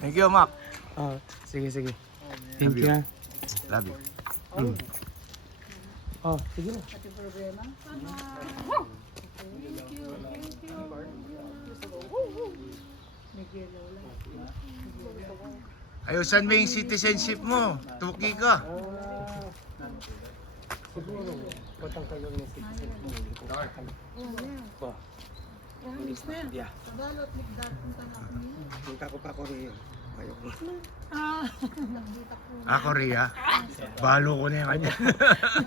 Thank you, Mac. Oh, sige, sige. Thank you. Love you. Oh, sige na. Ayusan mo yung citizenship mo. Tuki ka. Siguro, patang kayo ng citizen mo. Yeah. Punta ko pa Korea. Ayoko. Korea. Balo ko na yung kanya.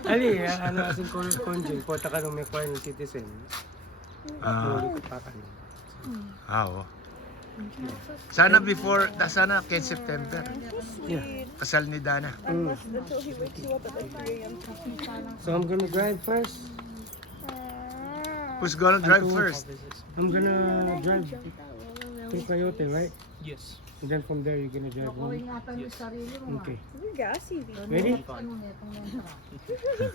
Ali, ano asin ko konjin, punta ka nung may foreign citizen. Huli ko pa ka. Oo. Sana before, sana 10 September. Yeah. Kasal ni Dana. So I'm gonna drive first. Who's gonna drive first? I'm gonna drive to Coyote, right? Yes. And then from there you're gonna drive home. Okay. Ready?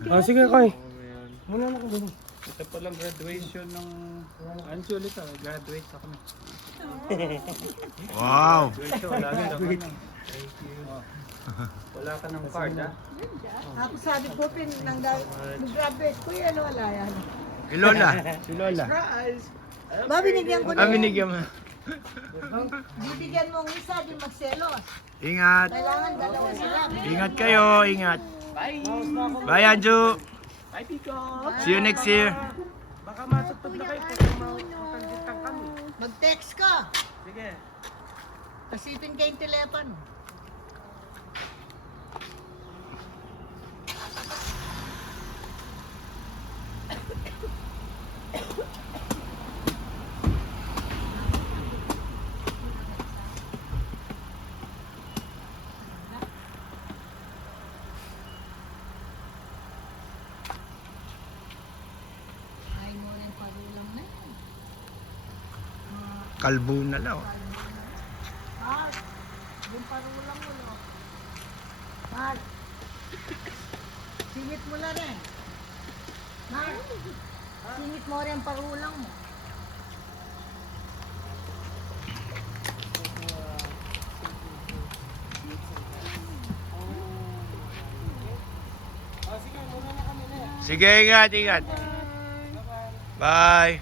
Oh, sige, Koy. Muna na ko dito. Ito pa lang graduation ng Anjo ulit graduate ako na. Wow! Wala ka na. Thank you. Wala ka ng card ha? Ako sabi ko, mag-graduate ko yan, wala yan. Si Lola. Si Lola. Ba, binigyan ko na yan. Binigyan mo. Bibigyan mo ang isa, di magselos. Ingat. Kailangan dalawa sila. Ingat kayo. Ingat. Bye! Bye, Anju. Bye, Pico! See you next year. Baka masutod na kayo kung makanditan kami. Mag-text ka. Sige. Kasipin ka yung telepono. Ay mo rin parulang na yan. Kalbo na lang. Mark, yung parulang mo, no? Mark, singit mo na rin. Mark, singit mo rin parulang mo. Sige, ingat, ingat. Bye.